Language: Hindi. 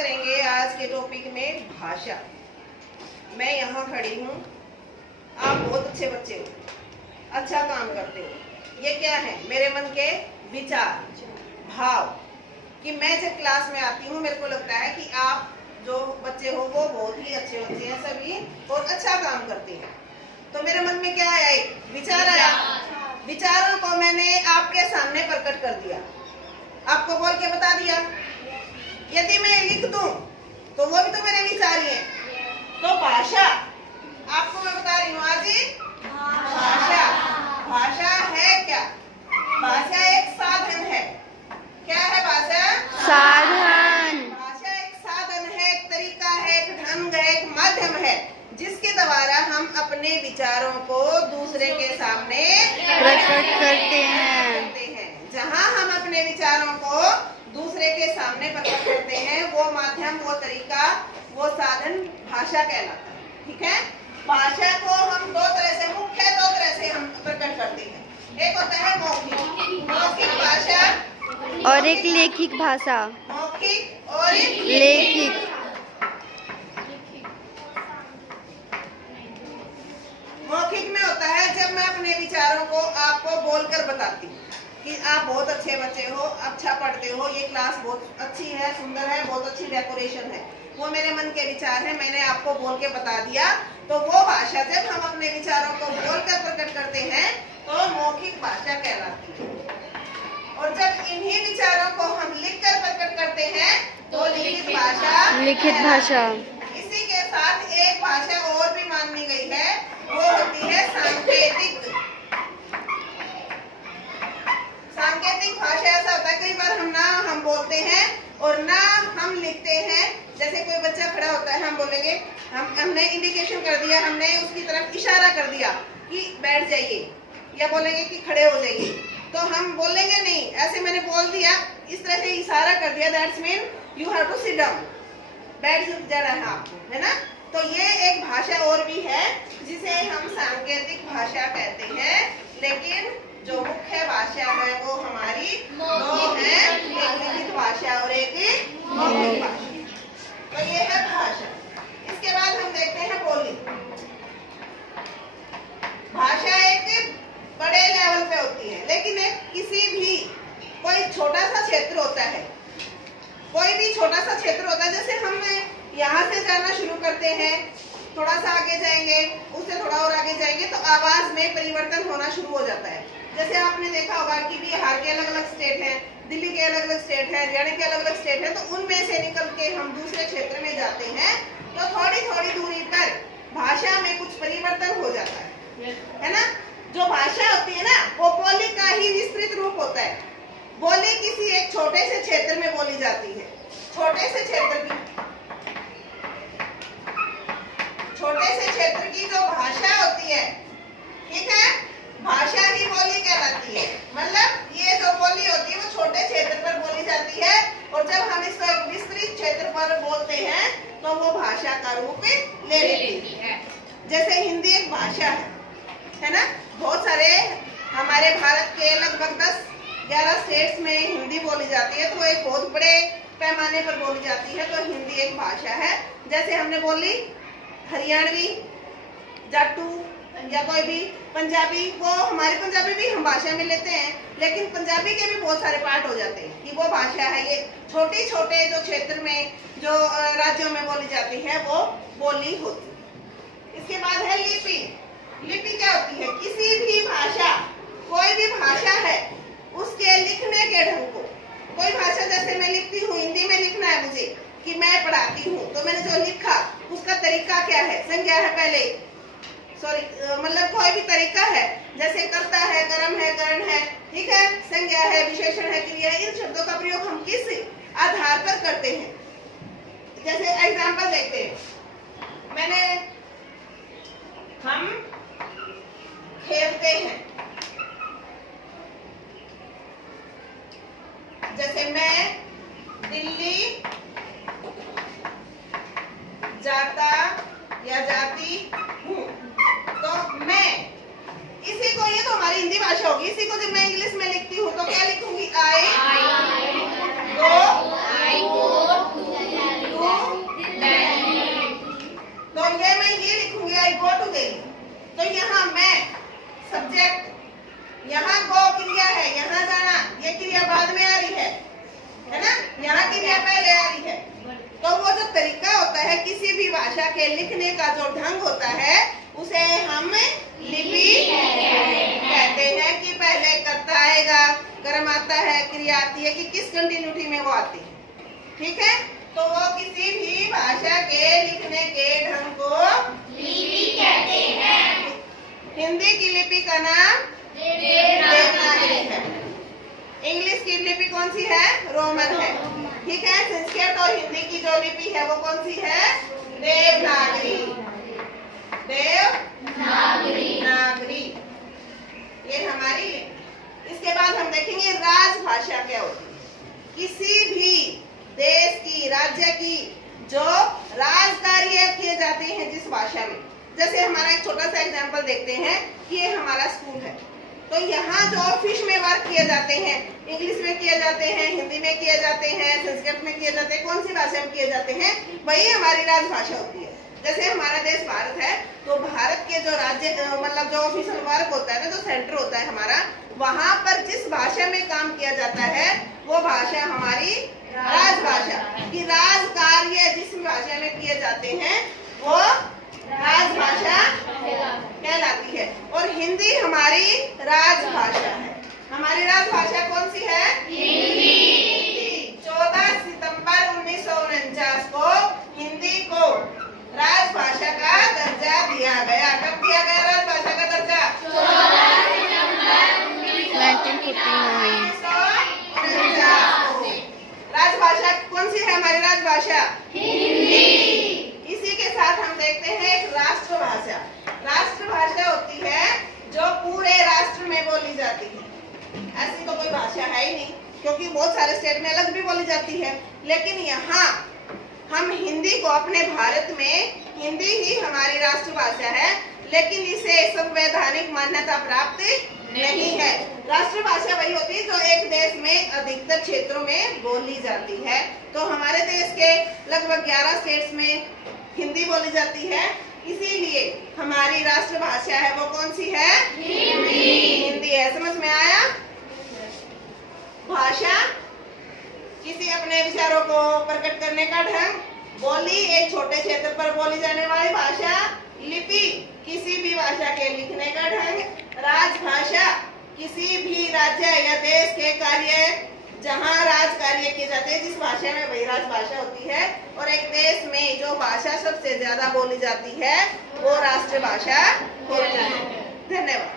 करेंगे आज के टॉपिक में भाषा। मैं यहाँ खड़ी हूँ, आप बहुत अच्छे बच्चे हो, अच्छा काम करते हो। ये क्या है? मेरे मन के विचार, भाव कि मैं जब क्लास में आती हूँ मेरे को लगता है कि आप जो बच्चे हो वो बहुत ही अच्छे बच्चे हैं सभी और अच्छा काम करते हैं। तो मेरे मन में क्या आया? एक विचार आया। विचारों को मैंने आपके सामने प्रकट कर दिया, आपको बोल के बता दिया। यदि मैं लिख दूं तो वो भी तो मेरे विचार ही हैं। तो भाषा, आपको मैं बता रही हूँ आज ही भाषा। भाषा है क्या? भाषा एक साधन है। क्या है भाषा? साधन। भाषा एक साधन है, एक तरीका है, एक ढंग है, एक माध्यम है जिसके द्वारा हम अपने विचारों को दूसरे के सामने प्रकट करते हैं। जहाँ हम अपने विचारों को दूसरे के सामने प्रकट करते हैं वो माध्यम, वो तरीका, वो साधन भाषा कहलाता है। ठीक है? भाषा को हम दो तरह से, मुख्य दो तरह से हम प्रकट करते हैं। एक होता है मौखिक भाषा और एक लेखिक भाषा। मौखिक और एक लेखिक। मौखिक में होता है जब मैं अपने विचारों को आपको बोलकर बताती हूँ कि आप बहुत अच्छे बच्चे हो, अच्छा पढ़ते हो, ये क्लास बहुत अच्छी है, सुंदर है, बहुत अच्छी डेकोरेशन है। वो मेरे मन के विचार है, मैंने आपको बोल के बता दिया। तो वो भाषा जब हम अपने विचारों को बोलकर प्रकट करते हैं तो मौखिक भाषा कहलाती है। और जब इन्हीं विचारों को हम लिखकर प्रकट करते हैं तो लिखित भाषा। लिखित भाषा। इसी के साथ एक भाषा और भी मानी गई है, वो होती है सांकेतिक। सांकेतिक भाषा ऐसा होता है कई बार हम बोलते हैं और ना हम लिखते हैं। जैसे कोई बच्चा खड़ा होता है, हम बोलेंगे, हमने इंडिकेशन कर दिया, हमने उसकी तरफ इशारा कर दिया कि बैठ जाइए, या बोलेंगे कि खड़े हो जाइए, तो हम बोलेंगे नहीं, ऐसे मैंने बोल दिया, इस तरह से इशारा कर दिया, that's mean you have to sit down, बैठ जाना है आपको, है ना? तो ये एक भाषा और भी है जिसे हम सांकेतिक भाषा कहते हैं। लेकिन जो मुख्य भाषा है वो हमारी दो है, एक लिखित भाषा और एक मौखिक भाषा। तो ये है भाषा। इसके बाद हम देखते हैं बोली। भाषा एक बड़े लेवल पे होती है, लेकिन एक किसी भी कोई छोटा सा क्षेत्र होता है, कोई भी छोटा सा क्षेत्र होता है। जैसे हम यहाँ से जाना शुरू करते हैं, थोड़ा सा आगे जाएंगे, उससे थोड़ा और आगे जाएंगे तो आवाज में परिवर्तन होना शुरू हो जाता है। जैसे आपने देखा होगा कि बिहार के अलग अलग स्टेट हैं, दिल्ली के अलग अलग स्टेट हैं, हरियाणा के अलग अलग स्टेट हैं, तो उनमें से निकल के हम दूसरे क्षेत्र में जाते हैं तो थोड़ी थोड़ी दूरी पर भाषा में कुछ परिवर्तन हो जाता है ना? जो भाषा होती है ना वो बोली का ही विस्तृत रूप होता है। बोली किसी एक छोटे से क्षेत्र में बोली जाती है, छोटे से क्षेत्र की जो भाषा होती है, ठीक है, भाषा ही बोली कहलाती है। मतलब ये जो बोली होती है वो छोटे क्षेत्र पर बोली जाती है और जब हम इसको एक विस्तृत क्षेत्र पर बोलते हैं तो वो भाषा का रूप ले लेती है। जैसे हिंदी एक भाषा है ना? बहुत सारे हमारे भारत के लगभग 10-11 स्टेट्स में हिंदी बोली जाती है, तो एक बहुत बड़े पैमाने पर बोली जाती है। तो हिंदी एक भाषा है। जैसे हमने बोली हरियाणवी, जाटू या कोई भी पंजाबी, वो हमारी पंजाबी भी हम भाषा में लेते हैं, लेकिन पंजाबी के भी बहुत सारे पार्ट हो जाते हैं कि वो भाषा है। ये छोटे छोटे जो क्षेत्र में, जो राज्यों में बोली जाती है वो बोली होती है। इसके बाद है लिपि। लिपि क्या होती है? किसी भी भाषा, कोई भी भाषा है उसके लिखने के ढंग को, कोई भाषा, जैसे मैं लिखती हूँ, हिंदी में लिखना है मुझे कि मैं पढ़ाती हूँ, तो मैंने जो लिखा उसका तरीका क्या है? संज्ञा है पहले, मतलब कोई भी तरीका है, जैसे कर्ता है, कर्म है, करण है, ठीक है, संज्ञा है, विशेषण है, क्रिया है। इन शब्दों का प्रयोग हम किस आधार पर करते हैं? जैसे एग्जाम्पल देखते हैं, हम खेलते हैं, जैसे मैं दिल्ली जाता या जाती हूँ, तो मैं, इसी को, ये तो हमारी हिंदी भाषा होगी, इसी को जब मैं इंग्लिश में लिखती हूँ तो क्या लिखूंगी? आई गो होता है किसी भी भाषा के लिखने का जो ढंग होता है उसे हम लिपि कहते हैं। कि पहले कर्ता आएगा, कर्म आता है, क्रिया आती है, कि किस कंटिन्यूटी में वो आती है। ठीक है, तो वो किसी भी भाषा के लिखने के ढंग को लिपि कहते हैं। हिंदी की लिपि का नाम देवनागरी है। इंग्लिश की लिपि कौन सी है? रोमन है। ठीक है, संस्कृत और हिंदी की जो लिपि है वो कौन सी है? देवनागरी। देवनागरी ये हमारी लिपि। इसके बाद हम देखेंगे राजभाषा क्या होती है। किसी भी देश की, राज्य की जो राज कार्य किए जाते हैं जिस भाषा में, जैसे हमारा एक छोटा सा एग्जांपल देखते हैं कि ये हमारा स्कूल है, तो यहाँ जो ऑफिस में वर्क किए जाते हैं, इंग्लिश में किए जाते हैं, हिंदी में किए जाते हैं, संस्कृत में किए जाते हैं, कौन सी भाषा में किए जाते हैं? वही हमारी राजभाषा होती है। जैसे हमारा देश भारत है, तो भारत के जो राज्य मतलब जो ऑफिशियल वर्क होता है ना, जो सेंटर होता है हमारा, वहाँ पर जिस भाषा में काम किया जाता है वो भाषा हमारी राजभाषा। कि राज कार्य जिस भाषा में किए जाते हैं वो राजभाषा कहलाती है। और हिंदी हमारी राजभाषा है। हमारी राजभाषा कौन सी है? हिंदी। 14 सितंबर 1949 को हिंदी को राजभाषा का दर्जा दिया गया। कब दिया गया राजभाषा का दर्जा? 1949। राजभाषा कौन सी है हमारी राजभाषा? हिंदी। इसी के साथ हम देखते हैं एक राष्ट्रभाषा। राष्ट्रभाषा होती है जो पूरे राष्ट्र में बोली जाती है। ऐसी तो कोई भाषा है ही नहीं, क्योंकि बहुत सारे स्टेट में अलग भी बोली जाती है। लेकिन यहाँ हम हिंदी को, अपने भारत में हिंदी ही हमारी राष्ट्रभाषा है, लेकिन इसे संवैधानिक मान्यता प्राप्त नहीं है। राष्ट्रभाषा वही होती है जो एक देश में अधिकतर क्षेत्रों में बोली जाती है। तो हमारे देश के लगभग 11 स्टेट्स में हिंदी बोली जाती है, इसीलिए हमारी राष्ट्रभाषा है वो कौन सी है? हिंदी है। समझ में आया? भाषा किसी अपने विचारों को प्रकट करने का ढंग, बोली एक छोटे क्षेत्र पर बोली जाने वाली भाषा, लिपि किसी भी भाषा के लिखने का ढंग, राजभाषा किसी भी राज्य या देश के कार्य जहाँ राज कार्य किए जाते हैं जिस भाषा में वही राजभाषा होती है। और एक देश में जो भाषा सबसे ज्यादा बोली जाती है वो राष्ट्रभाषा होती है। धन्यवाद।